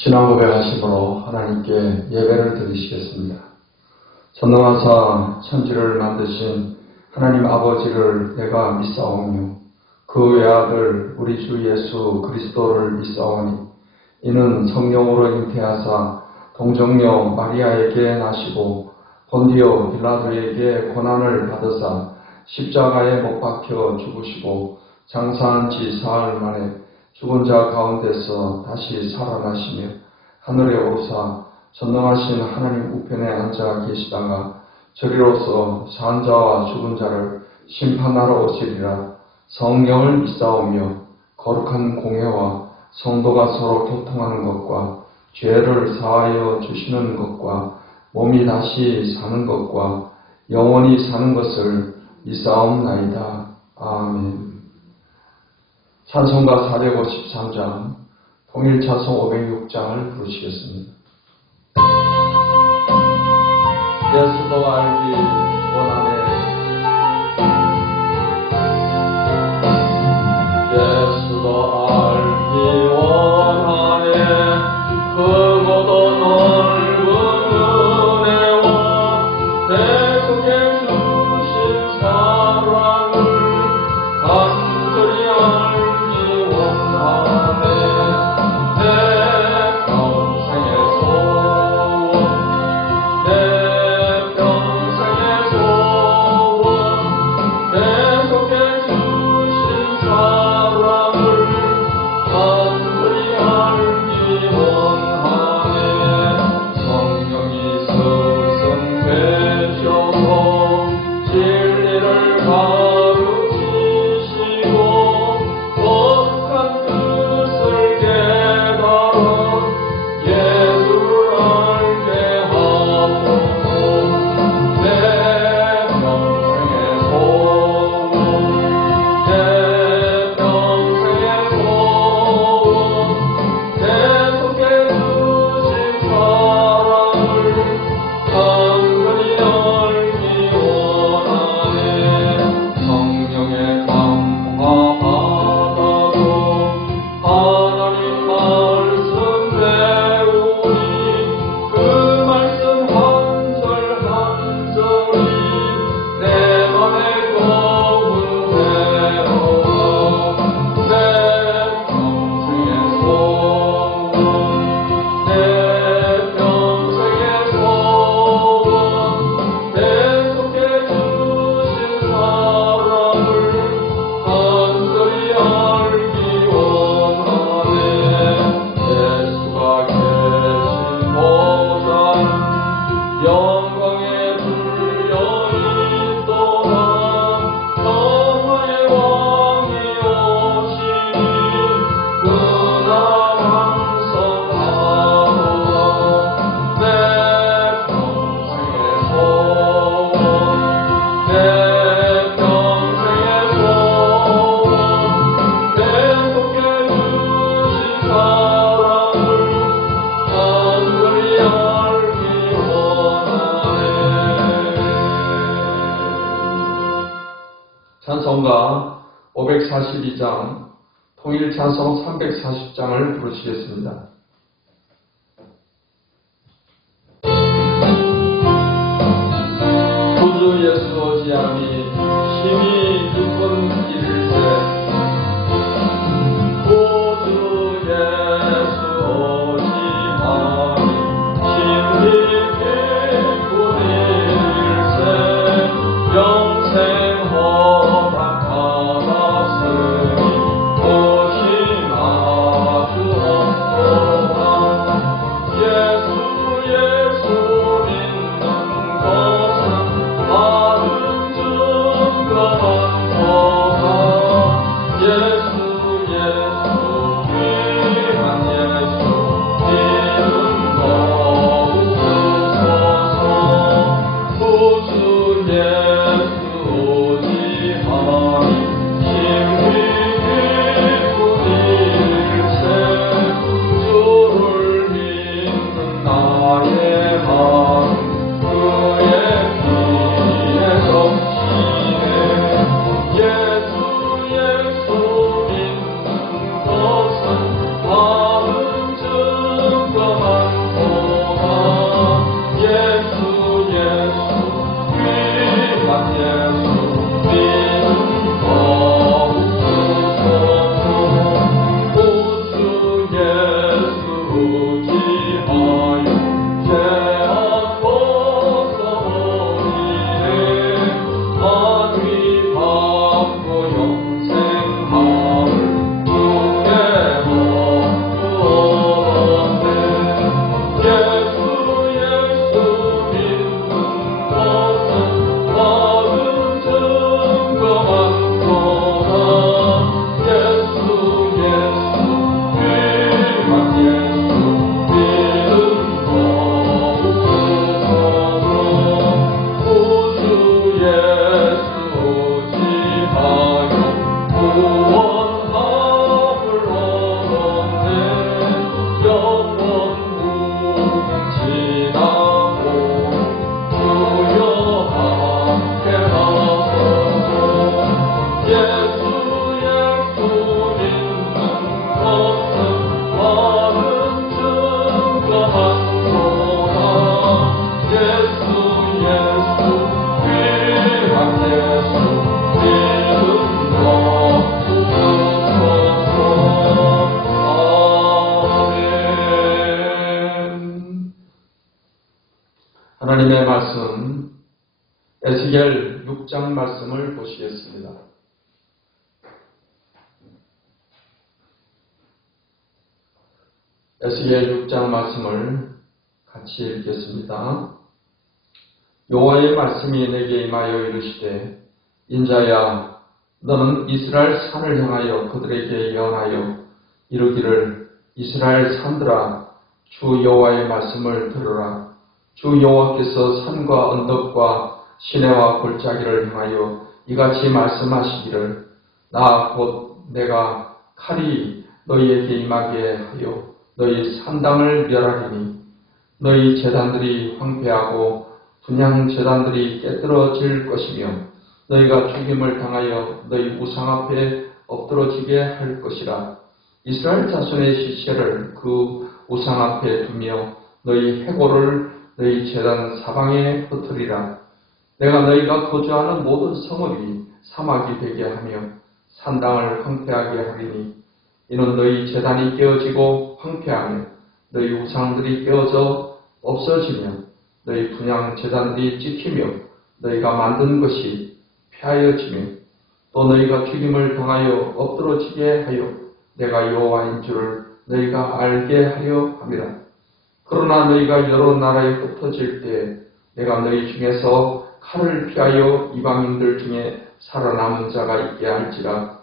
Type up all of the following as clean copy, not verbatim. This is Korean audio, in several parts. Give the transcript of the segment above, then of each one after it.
신앙 고백하심으로 하나님께 예배를 드리시겠습니다. 전능하사 천지를 만드신 하나님 아버지를 내가 믿사오며 그 외아들 우리 주 예수 그리스도를 믿사오니 이는 성령으로 잉태하사 동정녀 마리아에게 나시고 본디오 빌라도에게 고난을 받으사 십자가에 못 박혀 죽으시고 장사한 지 사흘 만에 죽은 자 가운데서 다시 살아나시며 하늘에 오르사 전능하신 하나님 우편에 앉아 계시다가 저리로서 산 자와 죽은 자를 심판하러 오시리라. 성령을 믿사오며 거룩한 공회와 성도가 서로 교통하는 것과 죄를 사하여 주시는 것과 몸이 다시 사는 것과 영원히 사는 것을 믿사옵나이다. 아멘. 찬송가 453장, 통일찬송 506장을 부르시겠습니다. 예수도 알기 원하네. 예수도 알기 원하네. 크고도 넓은 은혜와 대속해 주신 사랑을 간절히 알기 원하네. 내 평생의 소원, 내 평생의 소원, 대속해 주신 사랑을 간절히 알기 원하네. 성령이 스승되셔서 진리를 가르치시고 거룩한 뜻을 깨달아 예수를 알게 하소서. 내 평생의 소원, 내 평생의 소원, 대속해 주신 사랑을 간절히 알기 원하네. 성령의 강화 받아도 하나님 말씀 배우니 그 말씀 한 절 한 절이 내 맘에 거운 되어라. 내 평생의 소원, 내 평생의 소원, 대속해 주신 사랑을 간절히 알기 원하네. 예수가 계신 보좌는 영광에 둘려 있도다. 평화의 왕이 오시니 그 나라 왕성하도다. 내 평생의 소원, 내 평생의 소원, 대속해 주신 사랑을 간절히 알기 원하네. 찬송가 542장, 통일찬송 340장을 부르시겠습니다. 구주 예수 오지함이 심히 기쁜 일일세. 구주 예수 오지함이 심히 기쁜 일일세. 영생 허락 받았으니 고심 아주 없고 하나님의 말씀, 에스겔 6장 말씀을 보시겠습니다. 에스겔 6장 말씀을 같이 읽겠습니다. 여호와의 말씀이 내게 임하여 이르시되, 인자야, 너는 이스라엘 산을 향하여 그들에게 예언하여 이르기를, 이스라엘 산들아, 주 여호와의 말씀을 들으라. 주 여호와께서 산과 언덕과 시내와 골짜기를 향하여 이같이 말씀하시기를, 나 곧 내가 칼이 너희에게 임하게 하여 너희 산당을 멸하리니 너희 제단들이 황폐하고 분향 제단들이 깨뜨려질 것이며 너희가 죽임을 당하여 너희 우상 앞에 엎드러지게 할 것이라. 이스라엘 자손의 시체를 그 우상 앞에 두며 너희 해골을 너희 제단 사방에 흩으리라. 내가 너희가 거주하는 모든 성읍이 사막이 되게 하며 산당을 황폐하게 하리니 이는 너희 제단이 깨어지고 황폐하며 너희 우상들이 깨어져 없어지며 너희 분향 제단들이 찍히며 너희가 만든 것이 폐하여지며 또 너희가 죽임을 당하여 엎드러지게 하여 내가 여호와인 줄을 너희가 알게 하려 함이라. 그러나 너희가 여러 나라에 흩어질 때 내가 너희 중에서 칼을 피하여 이방인들 중에 살아남은 자가 있게 할지라.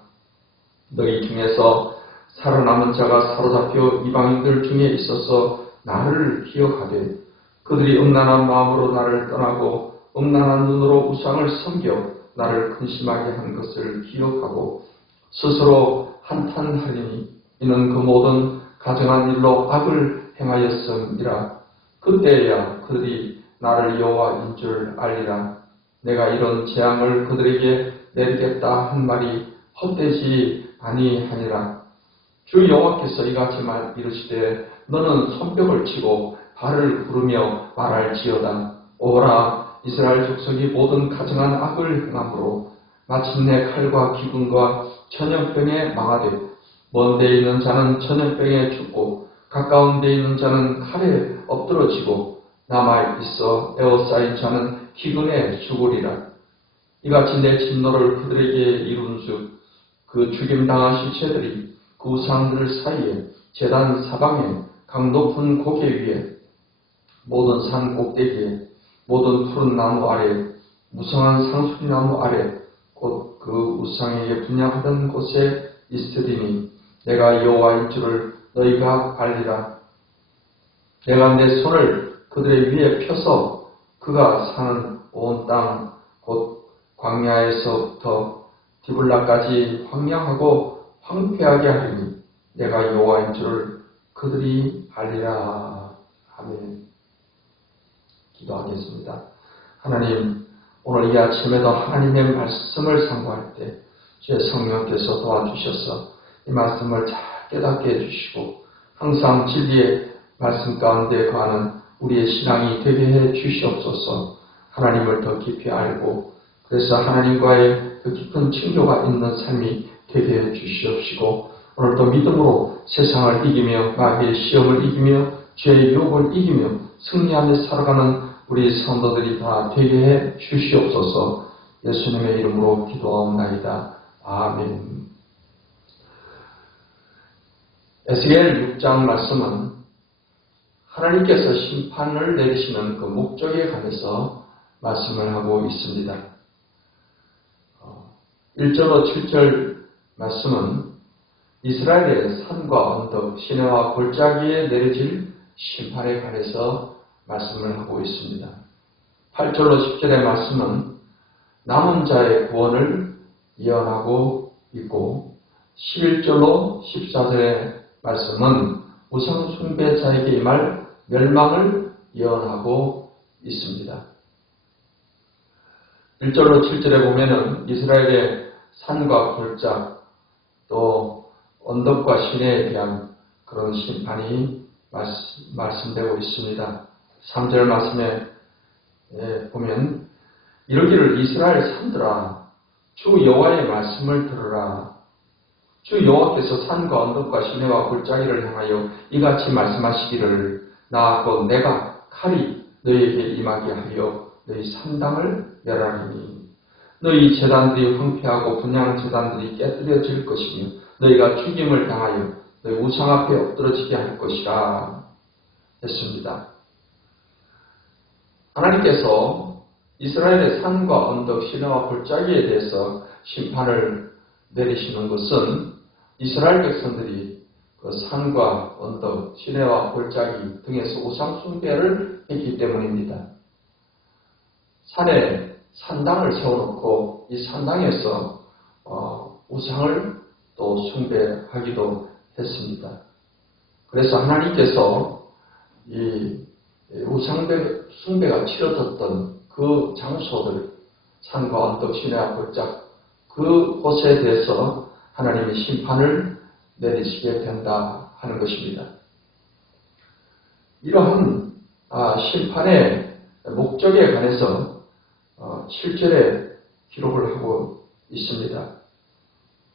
너희 중에서 살아남은 자가 사로잡혀 이방인들 중에 있어서 나를 기억하되 그들이 음란한 마음으로 나를 떠나고 음란한 눈으로 우상을 섬겨 나를 근심하게 한 것을 기억하고 스스로 한탄하리니 이는 그 모든 가증한 일로 악을 행하였음이라. 그때야 그들이 나를 여호와인 줄 알리라. 내가 이런 재앙을 그들에게 내리겠다 한 말이 헛되지 아니하니라. 주 여호와께서 이같이 이르시되, 너는 손뼉을 치고 발을 구르며 말할지어다. 오라, 이스라엘 족속이 모든 가증한 악을 행함으로 마침내 칼과 기근과 전염병에 망하되 먼 데 있는 자는 전염병에 죽고 가까운 데 있는 자는 칼에 엎드러지고 남아있어 에워싸인 자는 기근에 죽으리라. 이같이 내 진노를 그들에게 이룬즉 그 죽임당한 시체들이 그 우상들 사이에 제단 사방에 각 높은 고개 위에 모든 산 꼭대기에 모든 푸른 나무 아래 무성한 상수리나무 아래 곧 그 우상에게 분향하던 곳에 있으리니 내가 여호와인 줄을 너희가 알리라. 내가 내 손을 그들의 위에 펴서 그가 사는 온 땅 곧 광야에서부터 디블라까지 황량하고 황폐하게 하리니 내가 여호와인 줄을 그들이 알리라. 아멘. 기도하겠습니다. 하나님, 오늘 이 아침에도 하나님의 말씀을 상고할 때 주의 성령께서 도와주셔서 이 말씀을 잘 깨닫게 해주시고 항상 진리의 말씀 가운데 거하는 우리의 신앙이 되게 해 주시옵소서. 하나님을 더 깊이 알고 그래서 하나님과의 그 깊은 친교가 있는 삶이 되게 해 주시옵시고 오늘도 믿음으로 세상을 이기며 마귀의 시험을 이기며 죄의 유혹을 이기며 승리하며 살아가는 우리 성도들이 다 되게 해 주시옵소서. 예수님의 이름으로 기도하옵나이다. 아멘. 에스겔 6장 말씀은 하나님께서 심판을 내리시는 그 목적에 관해서 말씀을 하고 있습니다. 1절로 7절 말씀은 이스라엘의 산과 언덕, 시내와 골짜기에 내려질 심판에 관해서 말씀을 하고 있습니다. 8절로 10절의 말씀은 남은 자의 구원을 예언하고 있고 11절로 14절의 말씀은 우상 숭배자에게 임할 멸망을 예언하고 있습니다. 1절로 7절에 보면은 이스라엘의 산과 골짜 또 언덕과 시내에 대한 그런 심판이 말씀되고 있습니다. 3절 말씀에 보면 이르기를 이스라엘 산들아 주 여호와의 말씀을 들으라. 주 여호와께서 산과 언덕과 시내와 골짜기를 향하여 이같이 말씀하시기를 나 곧 내가 칼이 너희에게 임하게 하여 너희 산당을 멸하리니 너희 제단들이 황폐하고 분향 제단들이 깨뜨려질 것이며 너희가 죽임을 당하여 너희 우상 앞에 엎드러지게 할 것이라 했습니다. 하나님께서 이스라엘의 산과 언덕, 시내와 골짜기에 대해서 심판을 내리시는 것은 이스라엘 백성들이 그 산과 언덕, 시내와 골짜기 등에서 우상 숭배를 했기 때문입니다. 산에 산당을 세워놓고 이 산당에서 우상을 또 숭배하기도 했습니다. 그래서 하나님께서 이 우상 숭배가 치러졌던 그 장소들, 산과 언덕, 시내와 골짜기 그곳에 대해서 하나님의 심판을 내리시게 된다 하는 것입니다. 이러한 심판의 목적에 관해서 7절에 기록을 하고 있습니다.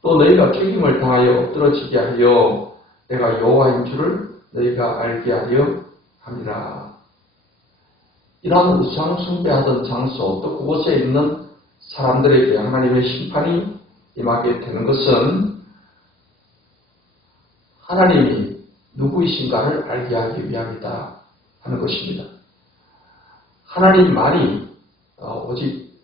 또 너희가 죽임을 당하여 엎드러지게 하여 내가 여호와인 줄을 너희가 알게 하려 함이라. 이러한 우상 숭배하던 장소 또 그곳에 있는 사람들에게 하나님의 심판이 임하게 되는 것은 하나님이 누구이신가를 알게 하기 위함이다 하는 것입니다. 하나님만이 오직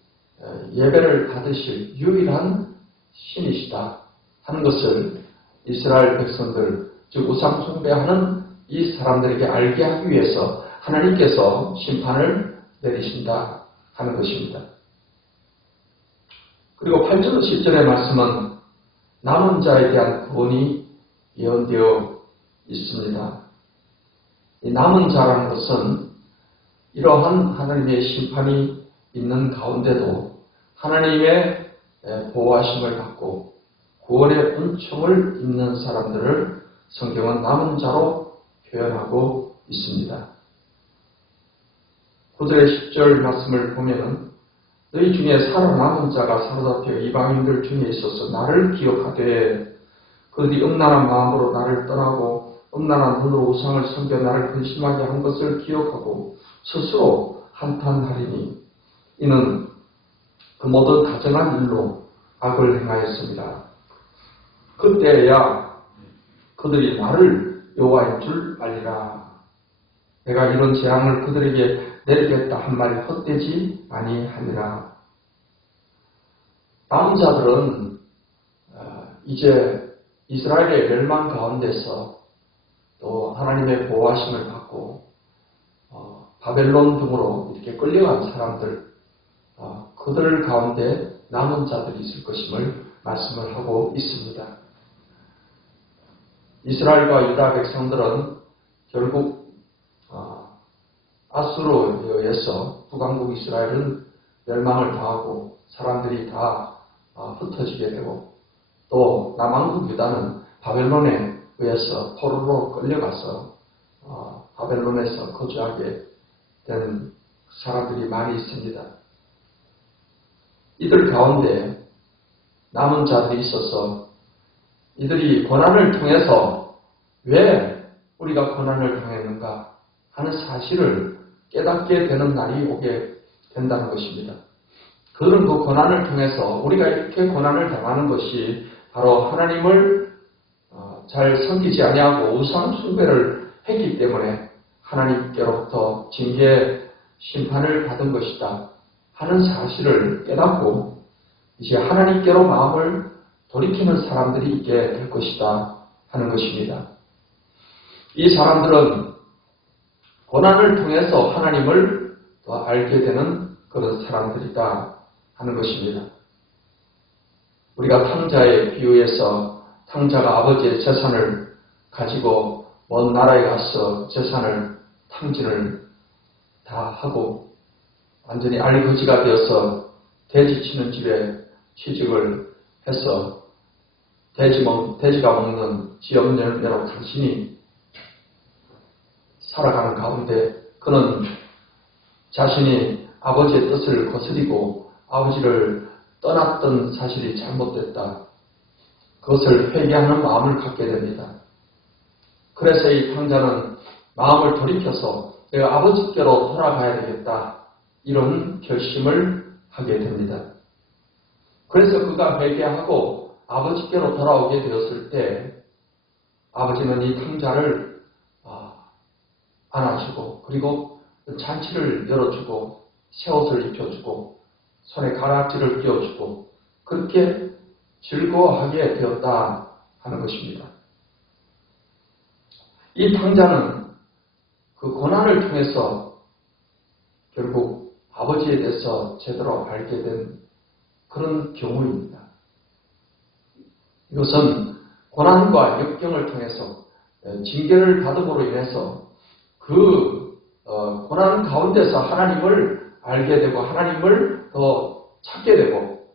예배를 받으실 유일한 신이시다 하는 것을 이스라엘 백성들, 즉 우상 숭배하는 이 사람들에게 알게 하기 위해서 하나님께서 심판을 내리신다 하는 것입니다. 그리고 8절 10절의 말씀은 남은 자에 대한 구원이 예언되어 있습니다. 이 남은 자라는 것은 이러한 하나님의 심판이 있는 가운데도 하나님의 보호하심을 받고 구원의 은총을 입는 사람들을 성경은 남은 자로 표현하고 있습니다. 9절의 10절 말씀을 보면은 너희 중에 살아남은 자가 사로잡혀 이방인들 중에 있어서 나를 기억하되 그들이 음란한 마음으로 나를 떠나고 음란한 눈으로 우상을 섬겨 나를 근심하게 한 것을 기억하고 스스로 한탄하리니 이는 그 모든 다정한 일로 악을 행하였습니다. 그때야 그들이 나를 여호와인 줄 알리라. 내가 이런 재앙을 그들에게 내리겠다 한 말이 헛되지 아니하니라. 남은 자들은 이제 이스라엘의 멸망 가운데서 또 하나님의 보호하심을 받고 바벨론 등으로 이렇게 끌려간 사람들, 그들 가운데 남은 자들이 있을 것임을 말씀을 하고 있습니다. 이스라엘과 유다 백성들은 결국 아수르에 의해서 북왕국 이스라엘은 멸망을 당하고 사람들이 다 흩어지게 되고 또 남왕국 유다는 바벨론에 의해서 포로로 끌려가서 바벨론에서 거주하게 된 사람들이 많이 있습니다. 이들 가운데 남은 자들이 있어서 이들이 고난을 통해서 왜 우리가 고난을 당했는가 하는 사실을 깨닫게 되는 날이 오게 된다는 것입니다. 그들은 그 고난을 통해서 우리가 이렇게 고난을 당하는 것이 바로 하나님을 잘 섬기지 아니하고 우상 숭배를 했기 때문에 하나님께로부터 징계 심판을 받은 것이다 하는 사실을 깨닫고 이제 하나님께로 마음을 돌이키는 사람들이 있게 될 것이다 하는 것입니다. 이 사람들은 고난을 통해서 하나님을 더 알게 되는 그런 사람들이다 하는 것입니다. 우리가 탕자의 비유에서 탕자가 아버지의 재산을 가지고 먼 나라에 가서 재산을 탕진을 다 하고 완전히 알거지가 되어서 돼지 치는 집에 취직을 해서 돼지가 먹는 지역내로 간신히 살아가는 가운데 그는 자신이 아버지의 뜻을 거스리고 아버지를 떠났던 사실이 잘못됐다. 그것을 회개하는 마음을 갖게 됩니다. 그래서 이 탕자는 마음을 돌이켜서 내가 아버지께로 돌아가야 되겠다. 이런 결심을 하게 됩니다. 그래서 그가 회개하고 아버지께로 돌아오게 되었을 때 아버지는 이 탕자를 안아주고 그리고 잔치를 열어주고 새 옷을 입혀주고 손에 가락지를 끼워주고 그렇게 즐거워하게 되었다 하는 것입니다. 이 탕자는 그 고난을 통해서 결국 아버지에 대해서 제대로 알게 된 그런 경우입니다. 이것은 고난과 역경을 통해서 징계를 받음으로 인해서 그 고난 가운데서 하나님을 알게 되고 하나님을 더 찾게 되고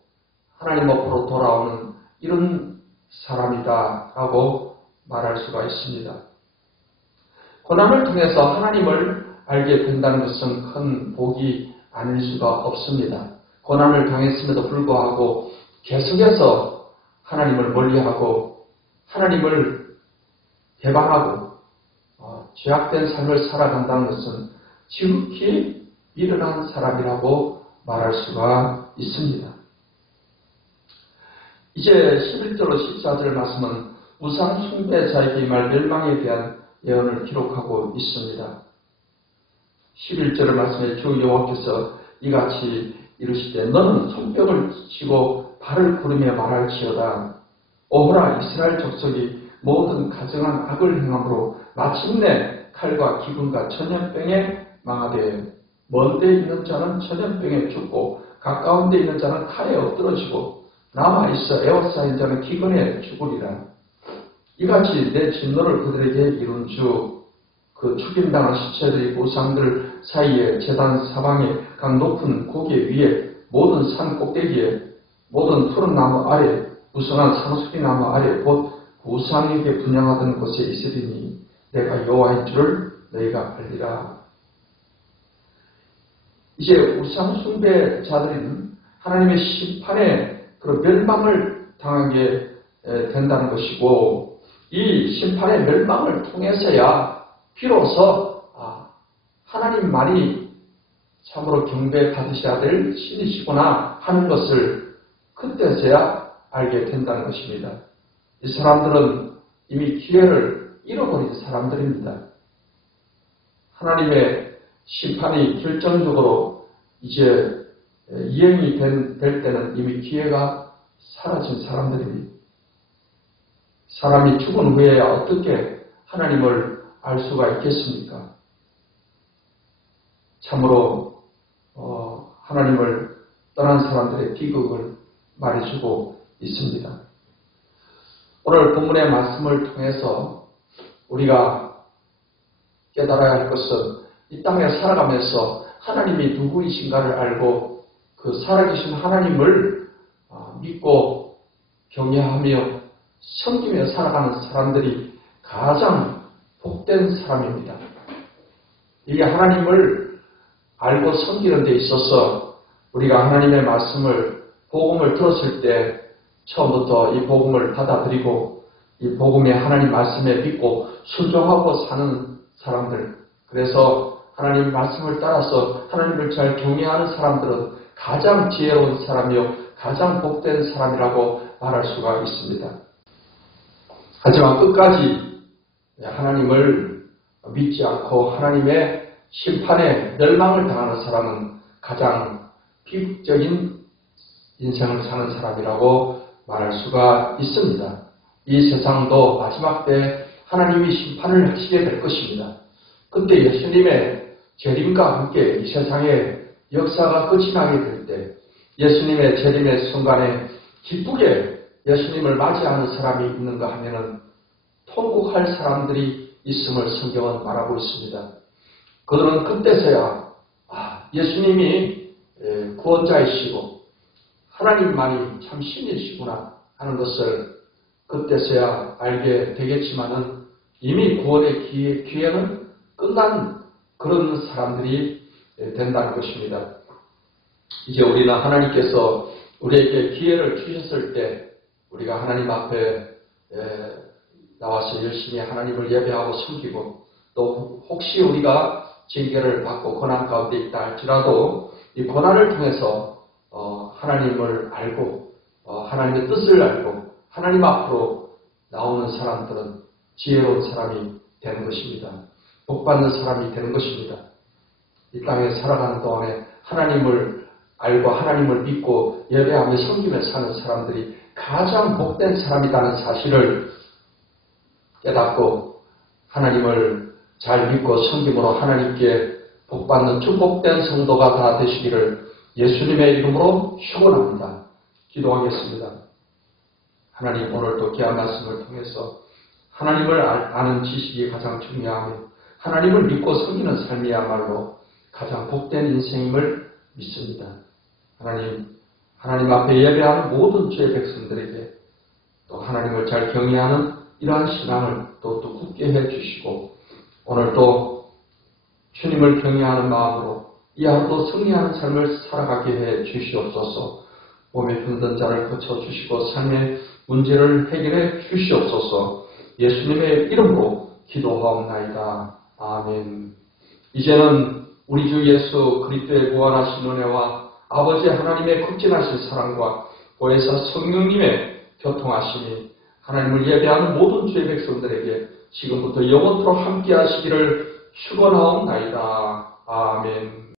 하나님 앞으로 돌아오는 이런 사람이다라고 말할 수가 있습니다. 고난을 통해서 하나님을 알게 된다는 것은 큰 복이 아닐 수가 없습니다. 고난을 당했음에도 불구하고 계속해서 하나님을 멀리하고 하나님을 배반하고 죄악된 삶을 살아간다는 것은 지극히 미련한 사람이라고 말할 수가 있습니다. 이제 11절로 14절 말씀은 우상 숭배자에게 임할 멸망에 대한 예언을 기록하고 있습니다. 11절 말씀에 주 여호와께서 이같이 이르시되 너는 손뼉을 치고 발을 구르며 말할지어다. 오호라 이스라엘 족속이 모든 가증한 악을 행함으로 마침내 칼과 기근과 전염병에 망하되 먼 데 있는 자는 전염병에 죽고 가까운 데 있는 자는 칼에 엎드러지고 남아있어 에워싸인 자는 기근에 죽으리라. 이같이 내 진노를 그들에게 이룬 주 그 죽임당한 시체들의 우상들 사이에 제단 사방에 각 높은 고개 위에 모든 산 꼭대기에 모든 푸른 나무 아래 무성한 상수리 나무 아래 곧 우상에게 분양하던 곳에 있으리니 내가 여호와인 줄을 너희가 알리라. 이제 우상 숭배자들은 하나님의 심판에 그런 멸망을 당하게 된다는 것이고 이 심판의 멸망을 통해서야 비로소 하나님만이 참으로 경배받으셔야 될 신이시구나 하는 것을 그때서야 알게 된다는 것입니다. 이 사람들은 이미 기회를 잃어버린 사람들입니다. 하나님의 심판이 결정적으로 이제 이행이 될 때는 이미 기회가 사라진 사람들입니다. 사람이 죽은 후에 어떻게 하나님을 알 수가 있겠습니까? 참으로 하나님을 떠난 사람들의 비극을 말해주고 있습니다. 오늘 본문의 말씀을 통해서 우리가 깨달아야 할 것은 이 땅에 살아가면서 하나님이 누구이신가를 알고 그 살아계신 하나님을 믿고 경외하며 섬기며 살아가는 사람들이 가장 복된 사람입니다. 이게 하나님을 알고 섬기는 데 있어서 우리가 하나님의 말씀을 복음을 들었을 때 처음부터 이 복음을 받아들이고 이 복음의 하나님 말씀에 믿고 순종하고 사는 사람들, 그래서 하나님 말씀을 따라서 하나님을 잘 경외하는 사람들은 가장 지혜로운 사람이요 가장 복된 사람이라고 말할 수가 있습니다. 하지만 끝까지 하나님을 믿지 않고 하나님의 심판에 멸망을 당하는 사람은 가장 비극적인 인생을 사는 사람이라고 말할 수가 있습니다. 이 세상도 마지막 때 하나님이 심판을 하시게 될 것입니다. 그때 예수님의 재림과 함께 이 세상의 역사가 끝이 나게 될 때 예수님의 재림의 순간에 기쁘게 예수님을 맞이하는 사람이 있는가 하면은 통곡할 사람들이 있음을 성경은 말하고 있습니다. 그들은 그때서야 예수님이 구원자이시고 하나님만이 참 신이시구나 하는 것을 그때서야 알게 되겠지만은 이미 구원의 기회는 끝난 그런 사람들이 된다는 것입니다. 이제 우리는 하나님께서 우리에게 기회를 주셨을 때 우리가 하나님 앞에 나와서 열심히 하나님을 예배하고 섬기고 또 혹시 우리가 징계를 받고 고난 가운데 있다 할지라도 이 고난을 통해서 하나님을 알고 하나님의 뜻을 알고 하나님 앞으로 나오는 사람들은 지혜로운 사람이 되는 것입니다. 복받는 사람이 되는 것입니다. 이 땅에 살아가는 동안에 하나님을 알고 하나님을 믿고 예배하며 섬기며 사는 사람들이 가장 복된 사람이라는 사실을 깨닫고 하나님을 잘 믿고 섬김으로 하나님께 복받는 축복된 성도가 다 되시기를 예수님의 이름으로 축원합니다. 기도하겠습니다. 하나님, 오늘도 귀한 말씀을 통해서 하나님을 아는 지식이 가장 중요하며 하나님을 믿고 섬기는 삶이야말로 가장 복된 인생임을 믿습니다. 하나님 앞에 예배하는 모든 주의 백성들에게 또 하나님을 잘 경외하는 이러한 신앙을 또 굳게 해 주시고 오늘도 주님을 경외하는 마음으로 이 하루도 승리하는 삶을 살아가게 해 주시옵소서. 몸에 힘든 자를 고쳐주시고 삶의 문제를 해결해 주시옵소서. 예수님의 이름으로 기도하옵나이다. 아멘. 이제는 우리 주 예수 그리스도의 무한하신 은혜와 아버지 하나님의 극진하신 사랑과 보혜사 성령님의 교통하심이 하나님을 예배하는 모든 주의 백성들에게 지금부터 영원토록 함께 하시기를 축원하옵나이다. 아멘.